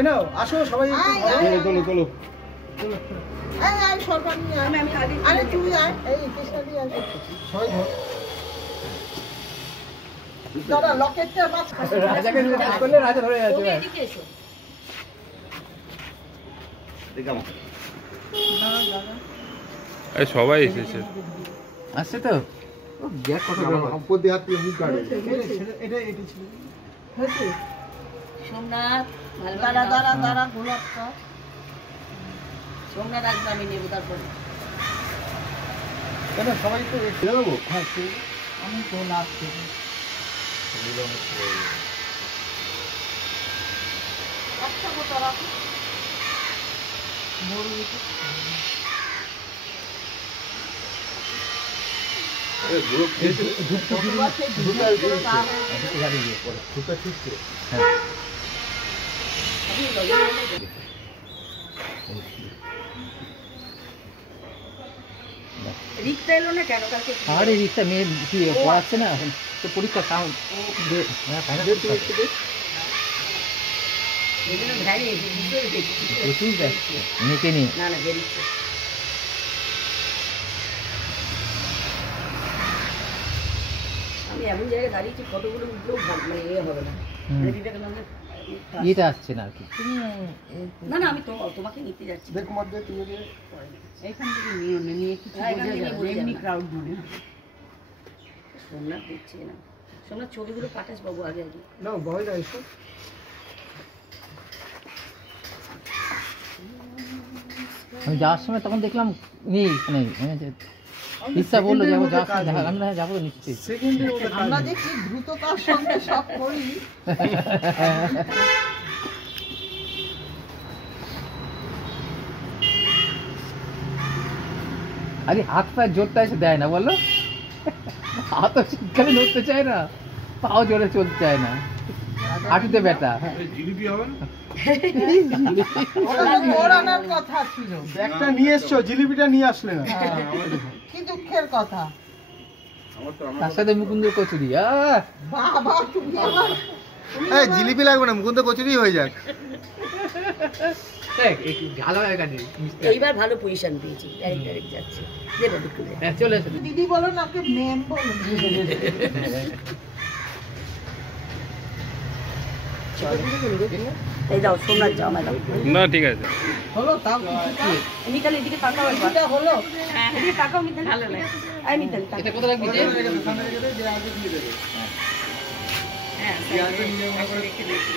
এই নাও আসো সবাই চলো চলো আরে তুই আয় এই কৃষ্ণা দিয়ে আয় সবাই দাদা লকেটটা মাছ রাজাকে কাজ করলে রাজা ধরে যাচ্ছে তুমি এদিকে এসো দেখাম এই সবাই এসেছে আসছে তো ও গ্যাস কত উপর দিয়ে হাত দিয়ে মুখ কাটে এটা ছিল হয়েছে সোমনাথ দাঁড়া দাঁড়া দাঁড়া গোলাপটা সোমনাথ আসবে আমি নেবো তারপরে কেন সবাই তো খেয়ে দেবো হ্যাঁ আমি গোলাপ দেবো একটা গোটা রাখো বড় রিক্তা এলো না কেন কালকে আরে রিক্তা মেয়ে কি পড়াচ্ছে না এখন তো পরীক্ষা সাউন্ড মেয়েকে নিয়ে না না বেরিয়েছে আমি এমন জায়গায় দাঁড়িয়েছি কতগুলো উঠলেও মানে ইয়ে হবে না বিবেকানন্দের এটা আসছে না আর কি না না আমি তোমাকে নিতে যাচ্ছি দেখ মধ্যে তুই এইখান থেকে নিয়ে কিছু বোঝা যাবে এমনি ক্রাউড মনে হয় সোমনাথ দিচ্ছে না সোমনাথ ছবিগুলো পাঠাস বাবু আগে আগে না ভয় না এসো আমি যাওয়ার সময় তখন দেখলাম নেই এখানে ইচ্ছা বললো যাবো যাওয়ার সময় দেখা আমি না যাবো তো নিশ্চয়ই আমরা যে কি দ্রুততার সঙ্গে সব করি আরে হাত পায়ে জোরটা এসে দেয় না বলো হাতও শীতকালে নড়তে চায় না পাও জোরে চলতে চায় না হাঁটুতে ব্যথা জিলিপি হবে না ওর আনার কথা ছিল একটা নিয়ে এসছো জিলিপিটা নিয়ে আসলে না কি দুঃখের কথা তার সাথে মুকুন্দ কচুরি বাবা তুমি আমার জিলিপি লাগবে না মুকুন্দ কচুরি হয়ে যাক এইবার ভালো পজিশন পেয়েছি ডাইরেক্ট যাচ্ছে দেবো একটু দে। চলে এসো দিদি বলো না ওকে ম্যাম বলো এই দাও সোমনাথ যাও ম্যাডাম না ঠিক আছে হলো তাও কিছুটা মিতালি এদিকে তাকাও একবার কিছুটা হলো এদিকে তাকাও মিতালি ভালো লাগে আই মিতালি তাকাও। এটা কত রাখবি হ্যাঁ যে রেখে দিয়েছি।